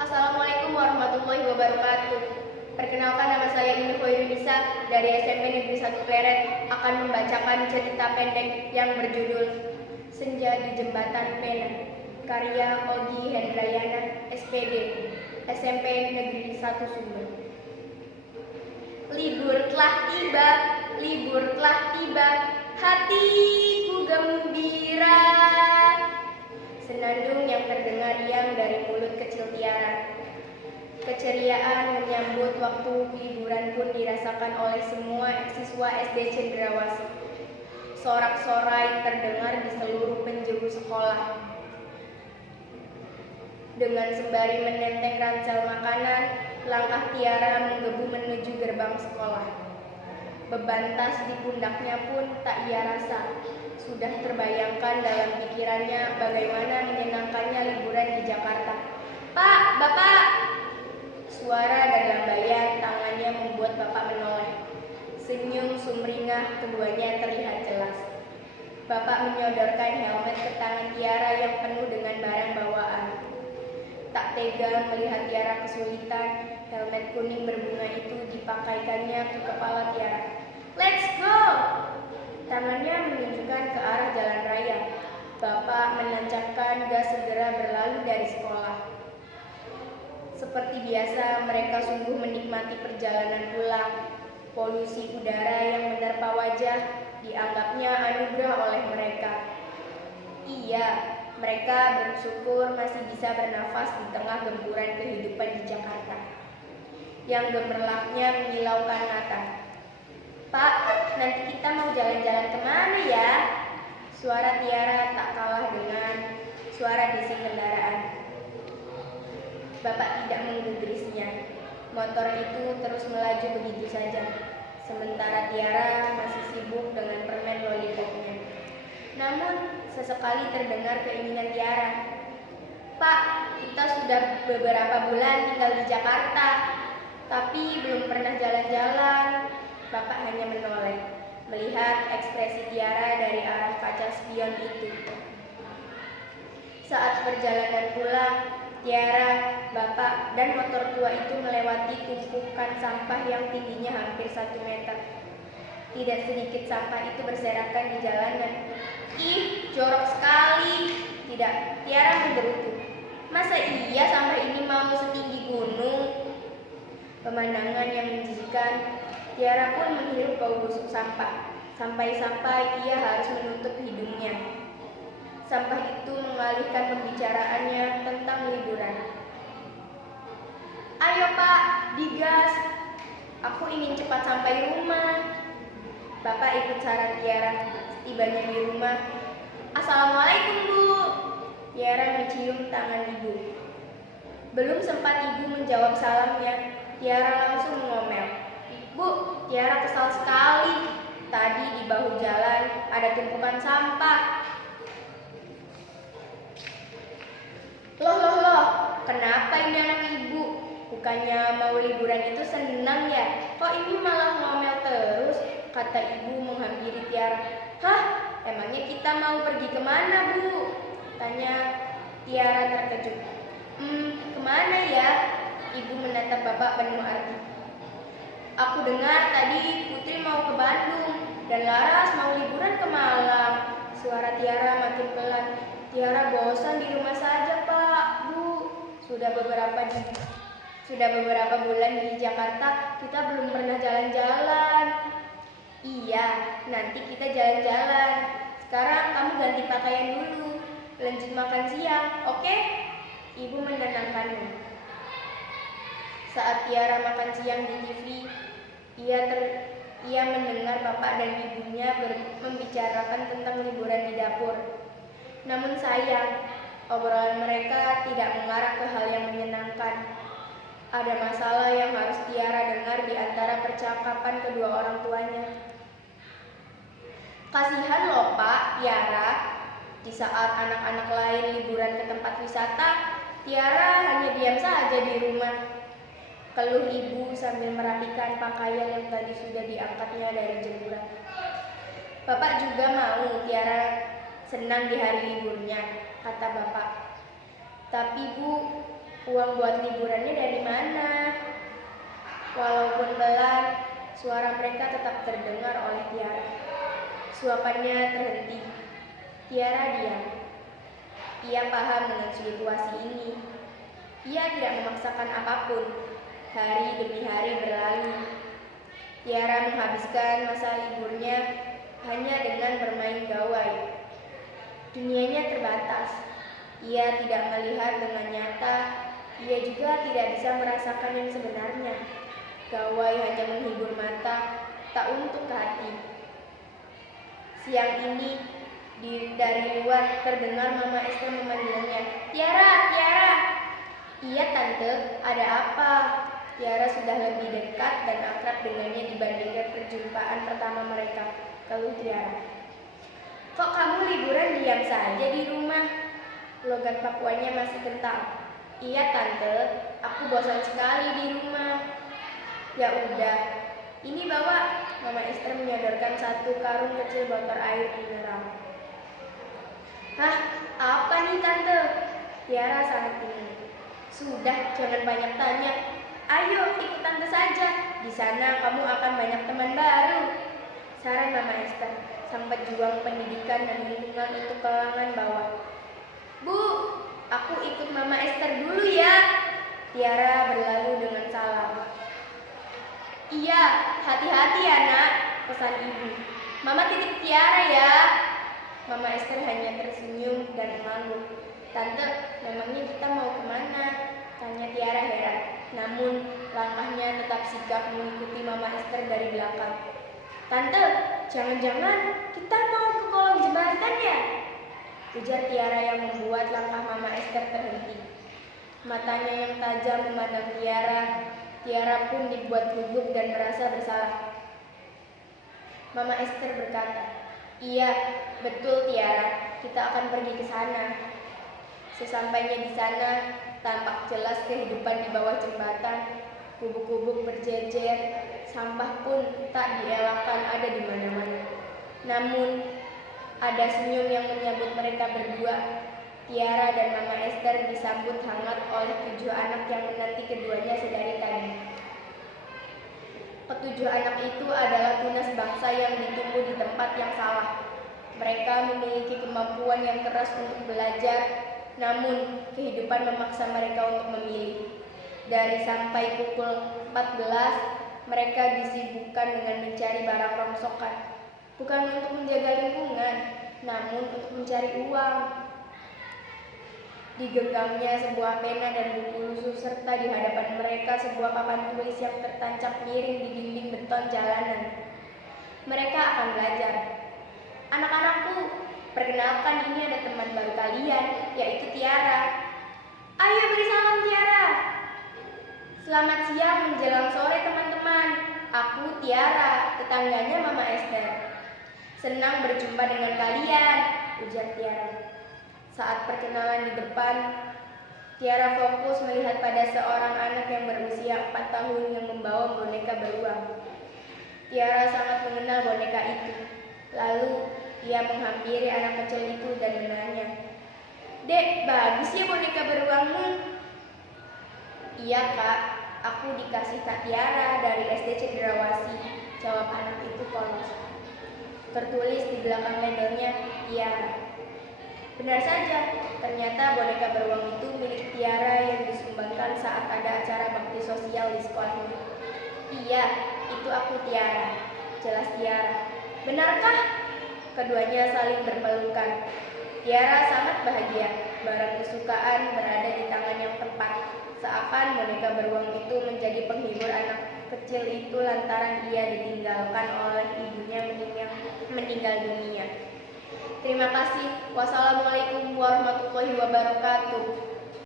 Assalamualaikum warahmatullahi wabarakatuh. Perkenalkan, nama saya Inu Hoirunisa dari SMP Negeri 1 Pleret akan membacakan cerita pendek yang berjudul Senja di Jembatan Pena, karya Ogi Hendrayana, SPD, SMP Negeri 1 Sumber. Libur telah tiba, hatiku gembira. Senandung yang terdengar riang dari mulut kecil Tiara. Keceriaan menyambut waktu liburan pun dirasakan oleh semua siswa SD Cendrawasih. Sorak-sorai terdengar di seluruh penjuru sekolah. Dengan sembari menenteng ransel makanan, langkah Tiara menggebu menuju gerbang sekolah. Beban tas di pundaknya pun tak ia rasa. Sudah terbayangkan dalam pikirannya bagaimana menyenangkannya liburan di Jakarta. "Pak, Bapak!" Suara dan lambaian tangannya membuat Bapak menoleh. Senyum sumringah keduanya terlihat jelas. Bapak menyodorkan helmet ke tangan Tiara yang penuh dengan barang bawaan. Tak tega melihat Tiara kesulitan, helmet kuning berbunga itu dipakaikannya ke kepala Tiara. "Let's go!" Tangannya menunjukkan ke arah jalan raya. Bapak menancapkan gas segera berlalu dari sekolah. Seperti biasa, mereka sungguh menikmati perjalanan pulang. Polusi udara yang menerpa wajah dianggapnya anugerah oleh mereka. Iya, mereka bersyukur masih bisa bernafas di tengah gempuran kehidupan di Jakarta yang gemerlapnya menyilaukan mata. "Pak, nanti kita mau jalan-jalan kemana ya?" Suara Tiara tak kalah dengan suara bising kendaraan. Bapak tidak menggubrisnya. Motor itu terus melaju begitu saja, sementara Tiara masih sibuk dengan permen lollipopnya. Namun, sesekali terdengar keinginan Tiara. "Pak, kita sudah beberapa bulan tinggal di Jakarta, tapi belum pernah jalan-jalan." Bapak hanya menoleh, melihat ekspresi Tiara dari arah kaca spion itu. Saat perjalanan pulang, Tiara, Bapak, dan motor tua itu melewati tumpukan sampah yang tingginya hampir 1 meter. Tidak sedikit sampah itu berserakan di jalanan. "Ih, jorok sekali!" "Tidak," Tiara menggerutu. "Masa iya sampah ini mau setinggi gunung?" Pemandangan yang menjijikan. Tiara pun menghirup bau busuk sampah. Sampai-sampai ia harus menutup hidungnya. Sampah itu mengalihkan pembicaraannya tentang liburan. "Ayo Pak, digas. Aku ingin cepat sampai rumah." Bapak ikut saran Tiara. Setibanya di rumah, "Assalamualaikum Bu." Tiara mencium tangan ibu. Belum sempat ibu menjawab salamnya, Tiara langsung mengomel. "Bu, Tiara kesal sekali. Tadi di bahu jalan ada tumpukan sampah." Loh, kenapa ini anak ibu? Bukannya mau liburan itu senang ya? Kok ini malah ngomel terus?" kata ibu menghampiri Tiara. "Hah, emangnya kita mau pergi kemana Bu?" tanya Tiara terkejut. Kemana ya?" Ibu menatap Bapak penuh arti. "Aku dengar tadi Putri mau ke Bandung dan Laras mau liburan ke Malang." Suara Tiara makin pelan. "Tiara bosan di rumah saja Pak, Bu. Sudah beberapa bulan di Jakarta, kita belum pernah jalan-jalan." "Iya, nanti kita jalan-jalan. Sekarang kamu ganti pakaian dulu, lanjut makan siang, oke?" Ibu menenangkannya. Saat Tiara makan siang di TV, ia mendengar bapak dan ibunya membicarakan tentang liburan di dapur. Namun sayang, obrolan mereka tidak mengarah ke hal yang menyenangkan. Ada masalah yang harus Tiara dengar di antara percakapan kedua orang tuanya. "Kasihan loh Pak, Tiara. Di saat anak-anak lain liburan ke tempat wisata, Tiara hanya diam saja di rumah," keluh ibu sambil merapikan pakaian yang tadi sudah diangkatnya dari jemuran. "Bapak juga mau Tiara senang di hari liburnya," kata Bapak. "Tapi Bu, Uang buat liburannya dari mana? Walaupun pelan, suara mereka tetap terdengar oleh Tiara. Suapannya terhenti. Tiara diam. Ia paham dengan situasi ini. Ia tidak memaksakan apapun. Hari demi hari berlalu. Tiara menghabiskan masa liburnya hanya dengan bermain gawai. Dunianya terbatas. Ia tidak melihat dengan nyata. Ia juga tidak bisa merasakan yang sebenarnya. Gawai hanya menghibur mata, tak untuk hati. Siang ini, dari luar terdengar Mama Esther memanggilnya. "Tiara, Tiara!" "Iya Tante, ada apa?" Tiara sudah lebih dekat dan akrab dengannya dibandingkan perjumpaan pertama mereka. Keluh Tiara. "Kok kamu liburan diam saja di rumah?" Logat Papuanya masih kental. "Iya Tante, aku bosan sekali di rumah." "Ya udah, ini bawa." Mama Esther menyodorkan satu karung kecil botol air mineral. "Hah, apa nih Tante?" Tiara sangat bingung. "Sudah, jangan banyak tanya. Ayo, ikut Tante saja. Di sana kamu akan banyak teman baru," saran Mama Esther, sang pejuang pendidikan dan lingkungan untuk kalangan bawah. "Bu, aku ikut Mama Esther dulu ya." Tiara berlalu dengan salam. "Iya, hati-hati ya nak," pesan ibu. "Mama titip Tiara ya." Mama Esther hanya tersenyum dan mengangguk. "Tante, memangnya kita mau kemana?" tanya Tiara heran. Namun, langkahnya tetap sigap mengikuti Mama Esther dari belakang. "Tante, jangan-jangan kita mau ke kolong jembatan ya?" ujar Tiara yang membuat langkah Mama Esther terhenti. Matanya yang tajam memandang Tiara. Tiara pun dibuat gugup dan merasa bersalah. Mama Esther berkata, "Iya, betul Tiara, kita akan pergi ke sana." Sesampainya di sana, tampak jelas kehidupan di bawah jembatan. Gubuk-gubuk berjejer, sampah pun tak dielakkan ada di mana-mana. Namun, ada senyum yang menyambut mereka berdua. Tiara dan Mama Esther disambut hangat oleh 7 anak yang menanti keduanya sedari tadi. Ketujuh anak itu adalah tunas bangsa yang ditumbuh di tempat yang salah. Mereka memiliki kemampuan yang keras untuk belajar, namun kehidupan memaksa mereka untuk memilih. Dari sampai pukul 14, mereka disibukkan dengan mencari barang rongsokan. Bukan untuk menjaga lingkungan, namun untuk mencari uang. Digenggamnya sebuah pena dan buku lusuh serta di hadapan mereka sebuah papan tulis yang tertancap miring di dinding beton jalanan. Mereka akan belajar. "Anak-anakku, perkenalkan ini ada teman baru kalian, yaitu Tiara." "Ayo beri salam Tiara." "Selamat siang menjelang sore teman-teman. Aku Tiara, tetangganya Mama Esther. Senang berjumpa dengan kalian," ujar Tiara. Saat perkenalan di depan, Tiara fokus melihat pada seorang anak yang berusia 4 tahun yang membawa boneka beruang. Tiara sangat mengenal boneka itu. Lalu, ia menghampiri anak kecil itu dan menanya, "Dek, bagus ya boneka beruangmu?" "Iya kak, aku dikasih Kak Tiara dari SD Cendrawasih," jawab anak itu polos. Tertulis di belakang labelnya, Tiara. Benar saja, ternyata boneka beruang itu milik Tiara yang disumbangkan saat ada acara bakti sosial di sekolahnya. "Iya, itu aku Tiara," jelas Tiara. "Benarkah?" Keduanya saling berpelukan. Tiara sangat bahagia, barang kesukaan berada di tangan yang tepat. Seakan boneka beruang itu menjadi penghibur anak kecil itu lantaran ia ditinggalkan oleh ibunya meninggal dunia. Terima kasih. Wassalamualaikum warahmatullahi wabarakatuh.